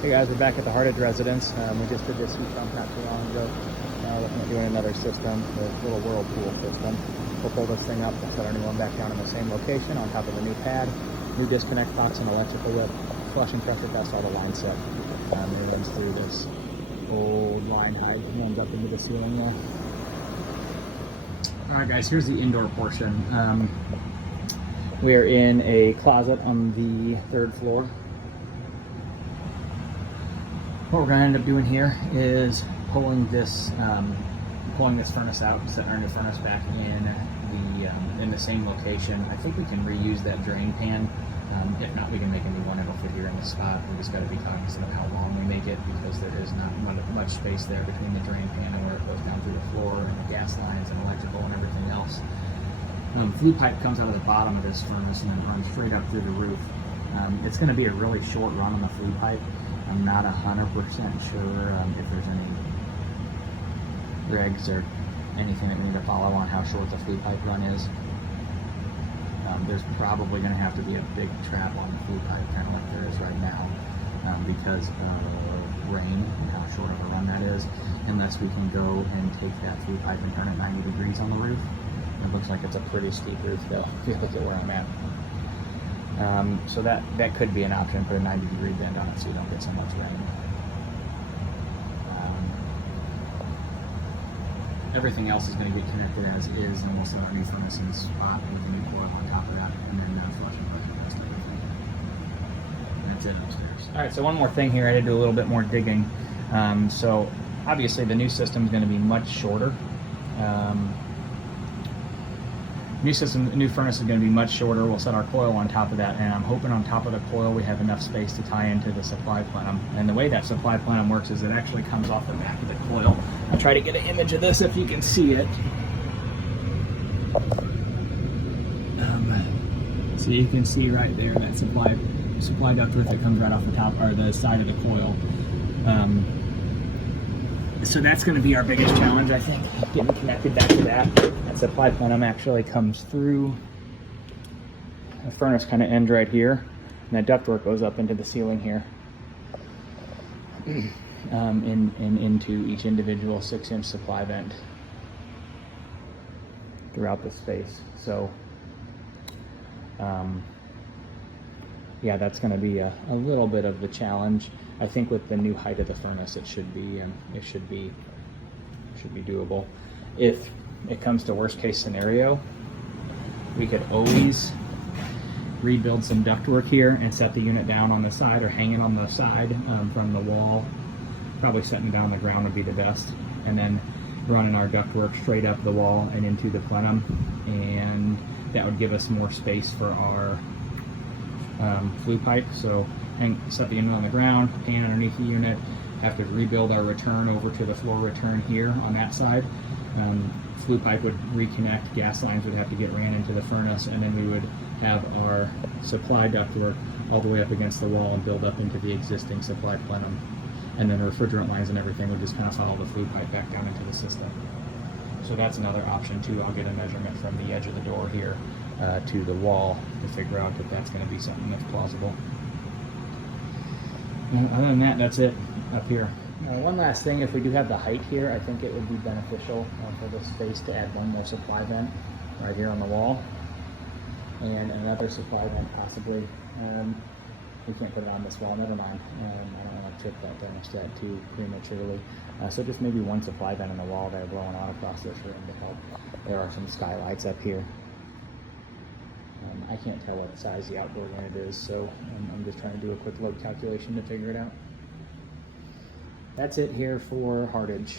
Hey guys, we're back at the Hardage residence. We just did this heat pump not too long ago. Looking at doing another system, the little whirlpool system. We'll pull this thing up, we'll put our new one back down in the same location on top of the new pad. New disconnect box and electrical whip. Flush and pressure test all the line set. It runs through this old line hide, runs up into the ceiling there. Alright guys, here's the indoor portion. We're in a closet on the 3rd floor. What we're going to end up doing here is pulling this furnace out, setting our new furnace back in the same location. I think we can reuse that drain pan. If not, we can make a new one. It'll fit here in the spot. We just got to be cognizant of how long we make it, because there is not much space there between the drain pan and where it goes down through the floor and the gas lines and electrical and everything else. Flue pipe comes out of the bottom of this furnace and then runs straight up through the roof. It's going to be a really short run on the flue pipe. I'm not 100% sure if there's any regs or anything that we need to follow on how short the flue pipe run is. There's probably going to have to be a big trap on the flue pipe, kind of like there is right now, because of rain and how short of a run that is, unless we can go and take that flue pipe and turn it 90 degrees on the roof. It looks like it's a pretty steep roof though, if you look at where I'm at. So that could be an option, put a 90-degree bend on it so you don't get so much rain. Everything else is going to be connected as is, and we'll set our new furnace in the spot with the new coil on top of that, and then flush and pressure test everything. That's it upstairs. Alright, so one more thing here, I did do a little bit more digging. So obviously the new system is going to be much shorter. New furnace is going to be much shorter. We'll set our coil on top of that, and I'm hoping on top of the coil we have enough space to tie into the supply plenum. And the way that supply plenum works is it actually comes off the back of the coil. I'll try to get an image of this if you can see it. So you can see right there that supply ductwork that comes right off the top, or the side of the coil. So that's going to be our biggest challenge, I think, getting connected back to that. That supply plenum actually comes through. The furnace kind of ends right here, and that ductwork goes up into the ceiling here, and into each individual 6-inch supply vent throughout the space. So, yeah, that's going to be a little bit of the challenge. I think with the new height of the furnace, it should be doable. If it comes to worst case scenario, we could always rebuild some ductwork here and set the unit down on the side or hang it on the side from the wall. Probably setting it down on the ground would be the best, and then running our ductwork straight up the wall and into the plenum, and that would give us more space for our flue pipe. So set the unit on the ground, pan underneath the unit, have to rebuild our return over to the floor return here on that side. Flue pipe would reconnect, gas lines would have to get ran into the furnace, and then we would have our supply ductwork all the way up against the wall and build up into the existing supply plenum. And then the refrigerant lines and everything would just kind of follow the flue pipe back down into the system. So that's another option too. I'll get a measurement from the edge of the door here to the wall to figure out that that's going to be something that's plausible. Other than that, that's it up here. One last thing, if we do have the height here, I think it would be beneficial for the space to add one more supply vent right here on the wall, and another supply vent possibly. We can't put it on this wall, never mind. I don't want to trip that thermostat too prematurely. So just maybe one supply vent on the wall there blowing out across this room to help. There are some skylights up here. I can't tell what size the outdoor unit is, so I'm just trying to do a quick load calculation to figure it out. That's it here for Hardage.